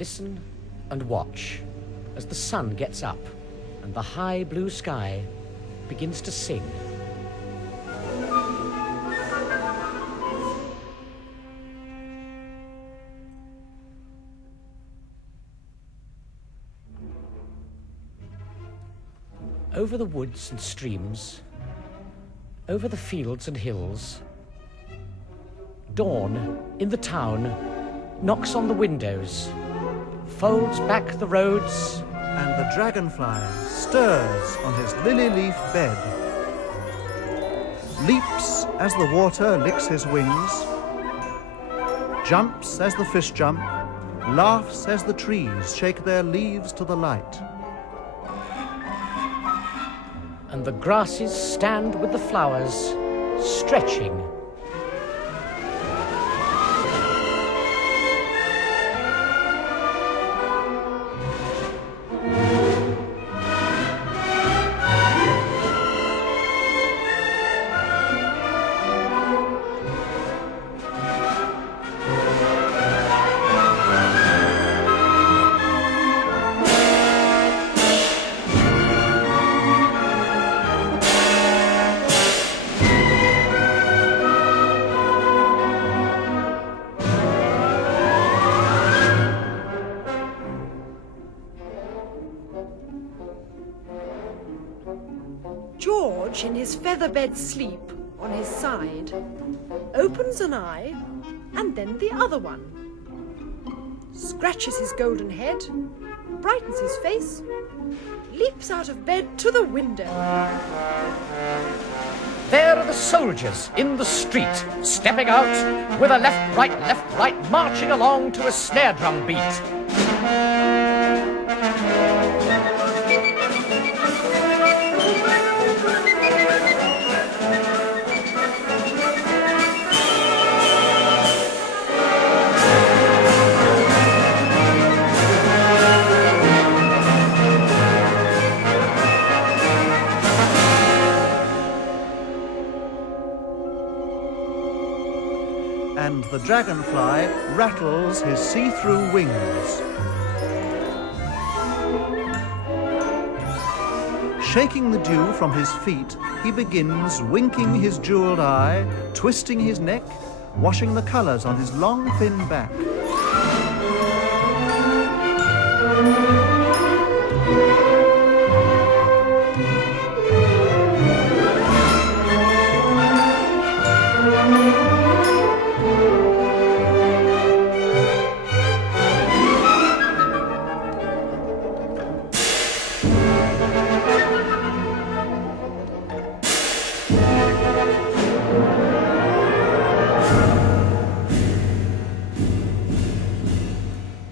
Listen and watch as the sun gets up and the high blue sky begins to sing. Over the woods and streams, over the fields and hills, dawn in the town knocks on the windows, folds back the roads, and the dragonfly stirs on his lily-leaf bed, leaps as the water licks his wings, jumps as the fish jump, laughs as the trees shake their leaves to the light. and the grasses stand with the flowers, stretching. George, in his feather-bed sleep on his side, opens an eye and then the other one, scratches his golden head, brightens his face, leaps out of bed to the window. There are the soldiers in the street, stepping out with a left, right, marching along to a snare drum beat. And the dragonfly rattles his see-through wings. Shaking the dew from his feet, he begins winking his jeweled eye, twisting his neck, washing the colors on his long, thin back.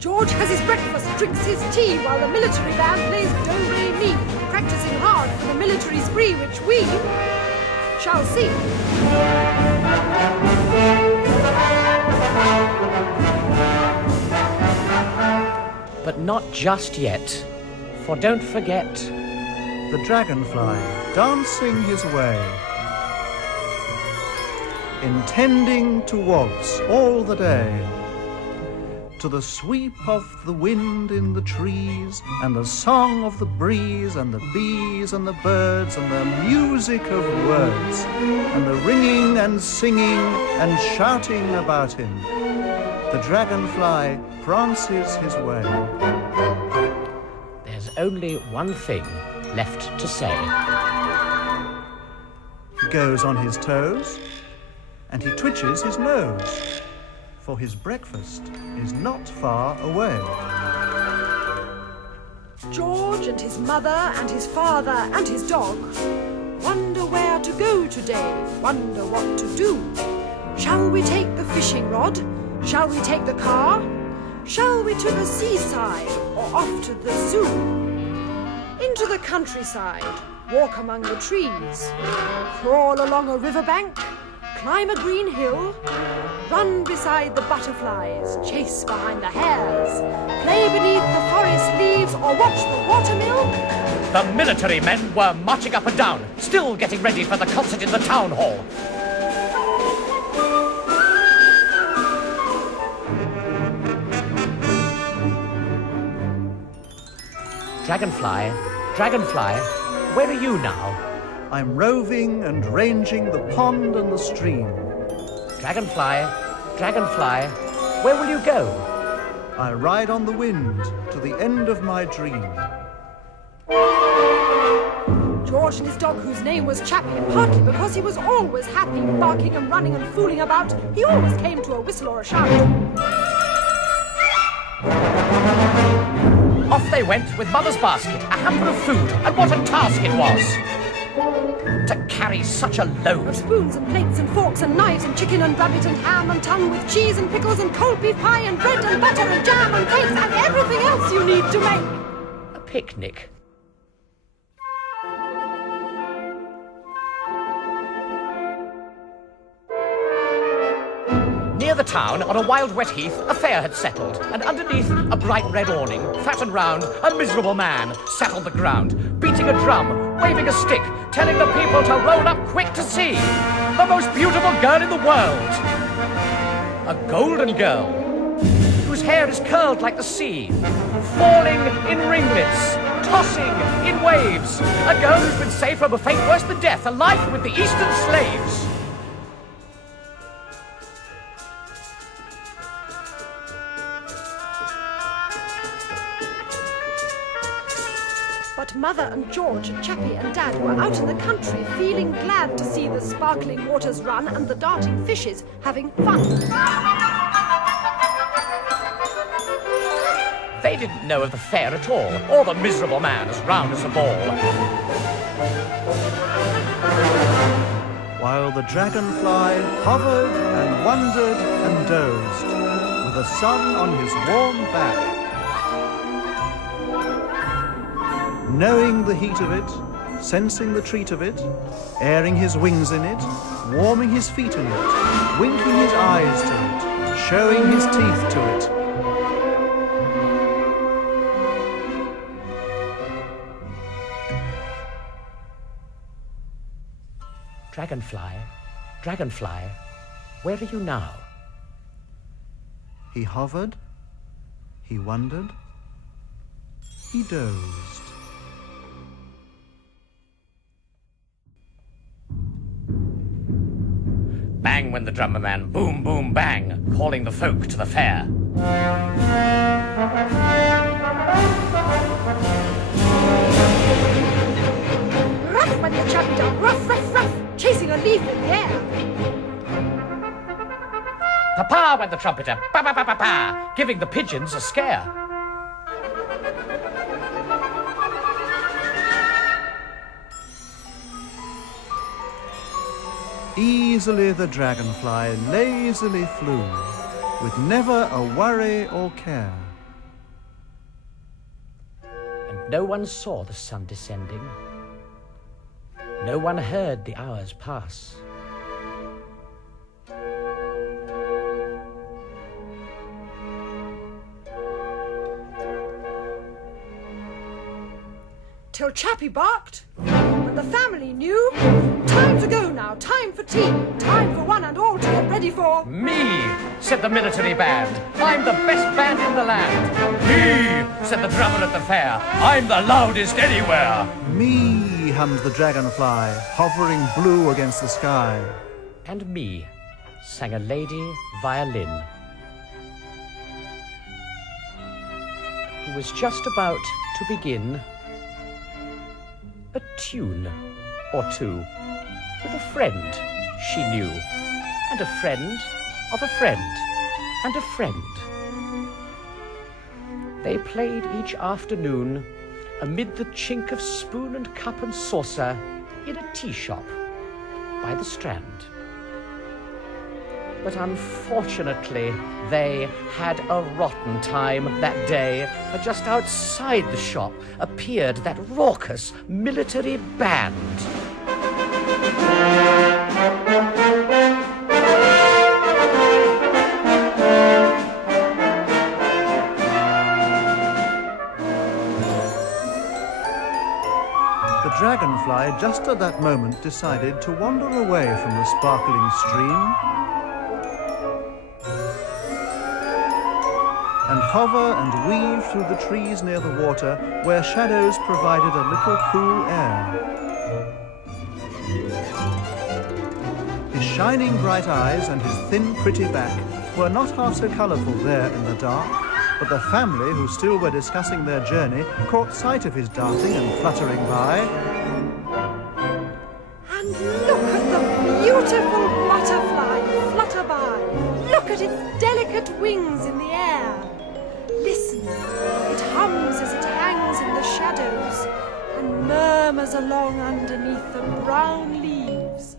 George has his breakfast, drinks his tea, while the military band plays do-re-mi, practicing hard for the military spree which we shall see. But not just yet, for don't forget, The dragonfly dancing his way, intending to waltz all the day, to the sweep of the wind in the trees, and the song of the breeze, and the bees and the birds, and the music of words, and the ringing and singing and shouting about him. The dragonfly prances his way. there's only one thing left to say. He goes on his toes, and he twitches his nose, for his breakfast is not far away. George and his mother and his father and his dog wonder where to go today, wonder what to do. Shall we take the fishing rod? Shall we take the car? Shall we to the seaside or off to the zoo? Into the countryside, walk among the trees, crawl along a riverbank, climb a green hill, run beside the butterflies, chase behind the hares, play beneath the forest leaves, or watch the watermill. The military men were marching up and down, still getting ready for the concert in the town hall. Dragonfly, Dragonfly, where are you now? I'm roving and ranging the pond and the stream. Dragonfly, Dragonfly, where will you go? I ride on the wind to the end of my dream. George and his dog, whose name was Chappie, and partly because he was always happy, barking and running and fooling about, he always came to a whistle or a shout. Off they went with Mother's basket, a hamper of food, and what a task it was! To carry such a load. Of spoons and plates and forks and knives and chicken and rabbit and ham and tongue with cheese and pickles and cold beef pie and bread and butter and jam and cakes and everything else you need to make A picnic. Near the town, on a wild wet heath, a fair had settled, and underneath a bright red awning, fat and round, a miserable man sat on the ground, beating a drum, waving a stick, telling the people to roll up quick to see the most beautiful girl in the world. A golden girl, whose hair is curled like the sea, falling in ringlets, tossing in waves. A girl who's been saved from a fate worse than death, a life with the eastern slaves. But Mother and George and Chappie and Dad were out in the country, feeling glad to see the sparkling waters run and the darting fishes having fun. They didn't know of the fair at all, or the miserable man as round as a ball. While the dragonfly hovered and wondered and dozed, with the sun on his warm back, knowing the heat of it, sensing the treat of it, airing his wings in it, warming his feet in it, winking his eyes to it, showing his teeth to it. Dragonfly, Dragonfly, where are you now? He hovered, he wondered, he dozed. Bang went the drummer man, boom, boom, bang, calling the folk to the fair. Ruff went the Chappie dog, ruff, ruff, ruff, chasing a leaf in the air. Pa-pa went the trumpeter, pa-pa-pa-pa-pa, giving the pigeons a scare. Easily the dragonfly lazily flew, with never a worry or care. And no one saw the sun descending. No one heard the hours pass. Till Chappie barked, when the family knew, time to go now, time for tea, time for one and all to get ready for... Me, said the military band, I'm the best band in the land. Me, said the drummer at the fair, I'm the loudest anywhere. Me, hummed the dragonfly, hovering blue against the sky. And me, sang a lady violin, who was just about to begin a tune or two with a friend she knew, and a friend of a friend, and a friend. They played each afternoon amid the chink of spoon and cup and saucer in a tea shop by the Strand. But unfortunately, they had a rotten time that day, for just outside the shop appeared that raucous military band. The dragonfly just at that moment decided to wander away from the sparkling stream and hover and weave through the trees near the water, where shadows provided a little cool air. His shining bright eyes and his thin, pretty back were not half so colourful there in the dark, but the family, who still were discussing their journey, caught sight of his darting and fluttering by. And look at the beautiful butterfly flutter by. Look at its delicate wings in the air. Listen, it hums as it hangs in the shadows and murmurs along underneath the brown leaves.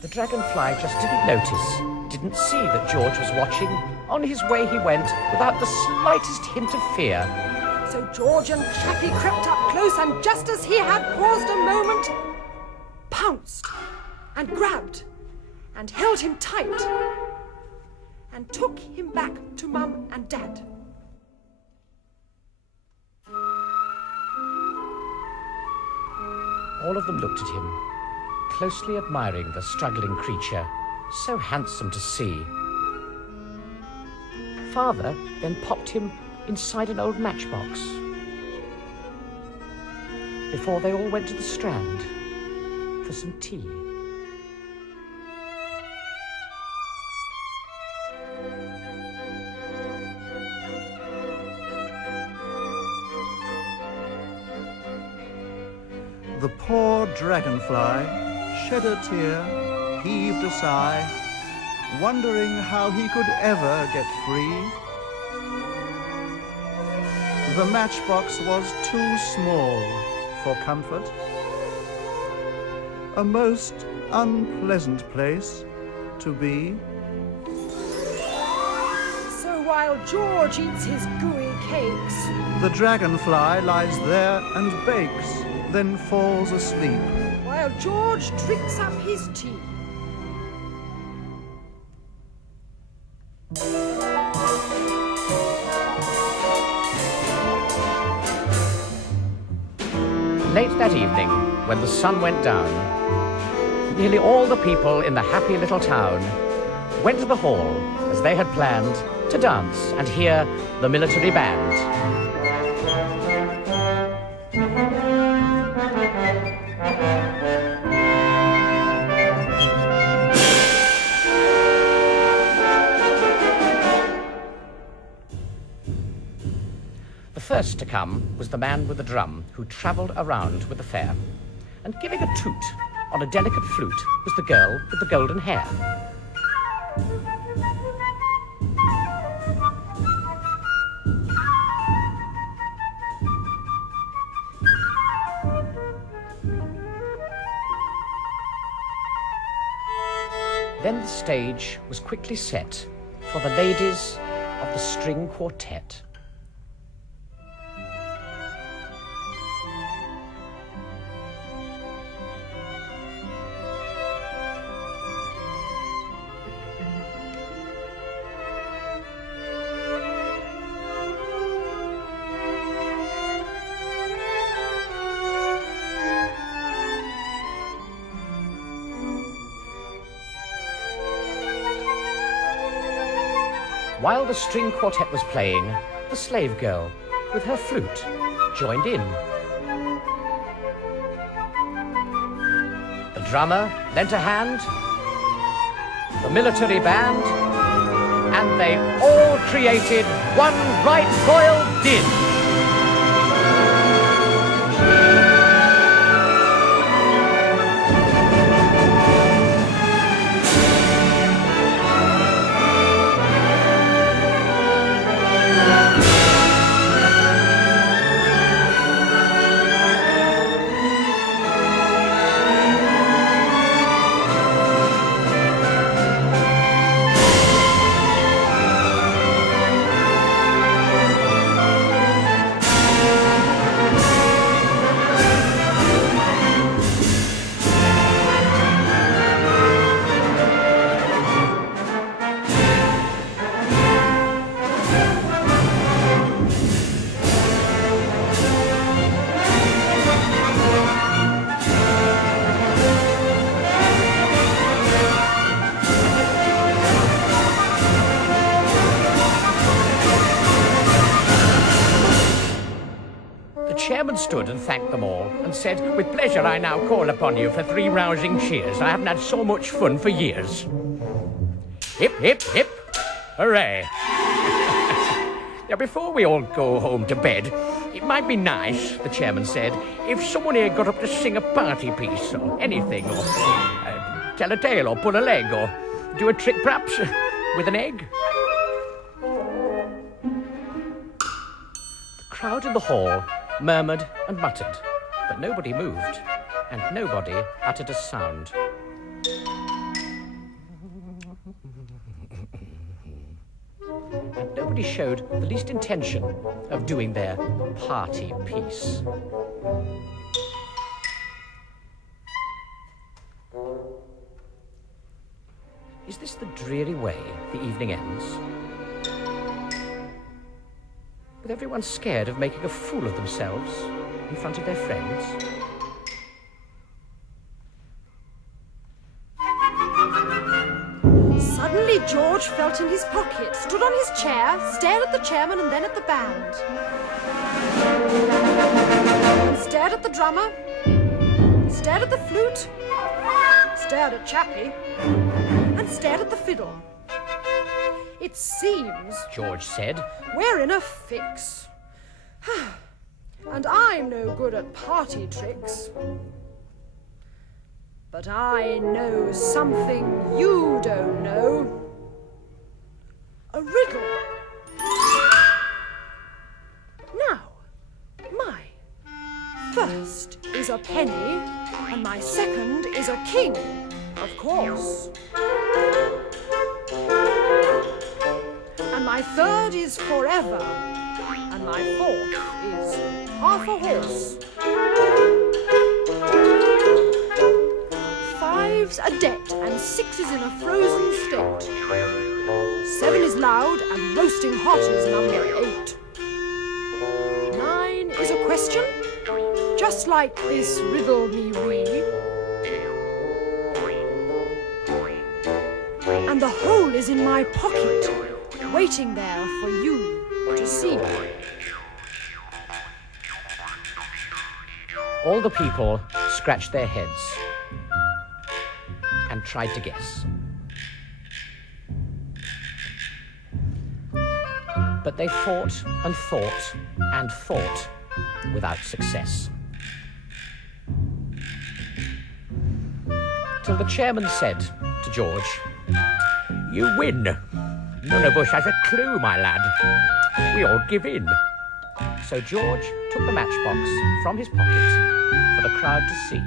The dragonfly just didn't notice, didn't see that George was watching. On his way he went, without the slightest hint of fear. So George and Chappie crept up close, and just as he had paused a moment, pounced and grabbed and held him tight and took him back to Mum and Dad. All of them looked at him, closely admiring the struggling creature, so handsome to see. Father then popped him inside an old matchbox before they all went to the Strand for some tea. The poor dragonfly shed a tear, heaved a sigh, wondering how he could ever get free. The matchbox was too small for comfort, a most unpleasant place to be. So while George eats his gooey cakes, The dragonfly lies there and bakes, then falls asleep. while George drinks up his tea. Late that evening, when the sun went down, nearly all the people in the happy little town went to the hall, as they had planned, to dance and hear the military band. The first to come was the man with the drum, who travelled around with the fair. And giving a toot on a delicate flute was the girl with the golden hair. Then the stage was quickly set for the ladies of the string quartet. While the string quartet was playing, the slave girl, with her flute, joined in. The drummer lent a hand, the military band, and they all created one right royal din. chairman stood and thanked them all and said, "With pleasure I now call upon you for 3 rousing cheers. I haven't had so much fun for years." Hip, hip, hip, hooray. Now, before we all go home to bed, it might be nice, the chairman said, if someone here got up to sing a party piece or anything, or tell a tale or pull a leg or do a trick perhaps with an egg. The crowd in the hall murmured and muttered, but nobody moved and nobody uttered a sound. And nobody showed the least intention of doing their party piece. Is this the dreary way the evening ends? With everyone scared of making a fool of themselves in front of their friends? Suddenly George felt in his pocket, stood on his chair, stared at the chairman and then at the band. And stared at the drummer, stared at the flute, stared at Chappie, and stared at the fiddle. "It seems," George said, "we're in a fix. And I'm no good at party tricks. But I know something you don't know. A riddle. Now, my first is a penny, and my second is a king, of course. And my third is forever, and my fourth is half a horse. Five's a debt, and 6 is in a frozen state. 7 is loud, and roasting hot is number 8. 9 is a question, just like this riddle me read. And the whole is in my pocket, waiting there for you to see. All the people scratched their heads and tried to guess. But they fought and thought and thought without success. Till the chairman said to George, "You win. None of us has a clue, my lad. We all give in." So George took the matchbox from his pocket for the crowd to see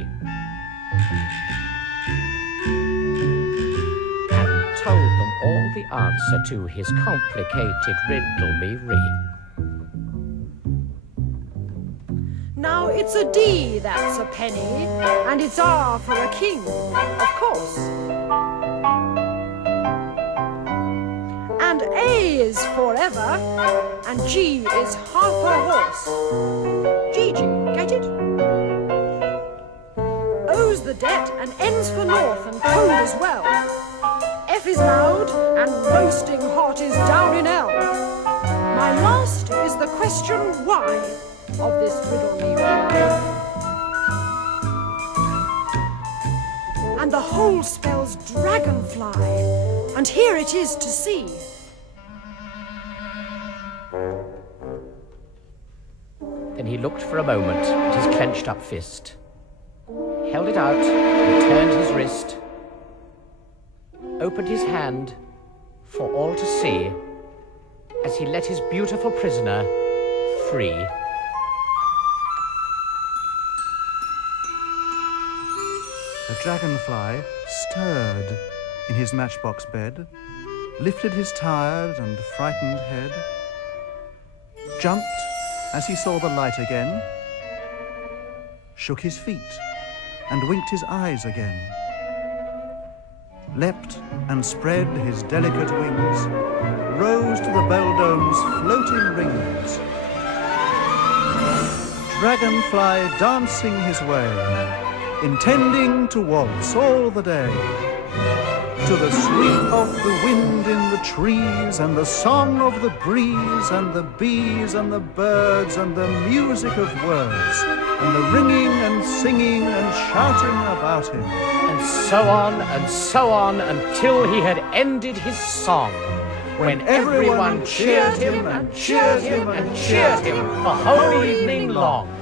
and told them all the answer to his complicated riddle-me-ree. Now it's a D that's a penny, and it's R for a king, of course. And A is forever, and G is half a horse. Gigi, get it? O's the debt, and N's for north, and cold as well. F is loud, and roasting hot is down in L. My last is the question why of this riddle-me-ree. And the whole spells Dragonfly, and here it is to see. Then he looked for a moment at his clenched up fist, held it out and turned his wrist, opened his hand for all to see as he let his beautiful prisoner free. The dragonfly stirred in his matchbox bed, lifted his tired and frightened head, jumped as he saw the light again, shook his feet and winked his eyes again, leapt and spread his delicate wings, rose to the beldome's floating rings. Dragonfly dancing his way, intending to waltz all the day. To the sweep of the wind in the trees, and the song of the breeze, and the bees and the birds, and the music of words, and the ringing and singing and shouting about him. And so on until he had ended his song, when everyone cheered him and cheered him and cheered him the whole evening long.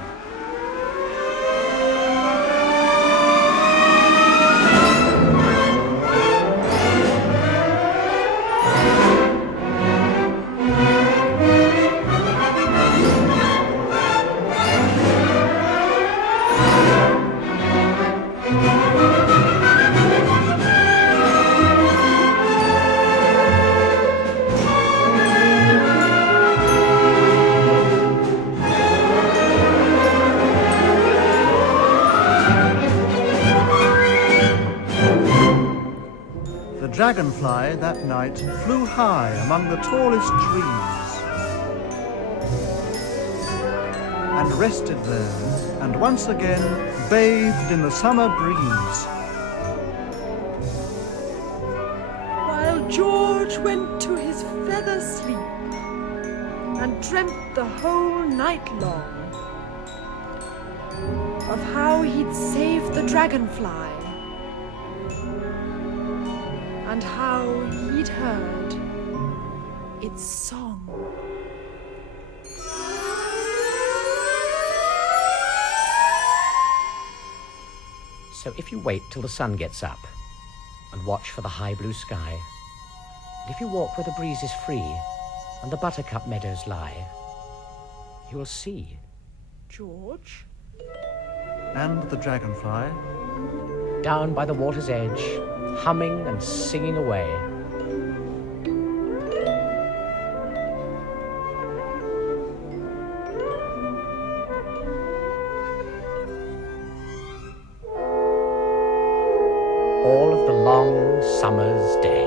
The dragonfly that night flew high among the tallest trees and rested there, and once again bathed in the summer breeze. While George went to his feather sleep and dreamt the whole night long of how he'd saved the dragonfly and how he'd heard its song. So if you wait till the sun gets up and watch for the high blue sky, and if you walk where the breeze is free and the buttercup meadows lie, you will see George? And the dragonfly, down by the water's edge, humming and singing away. All of the long summer's day.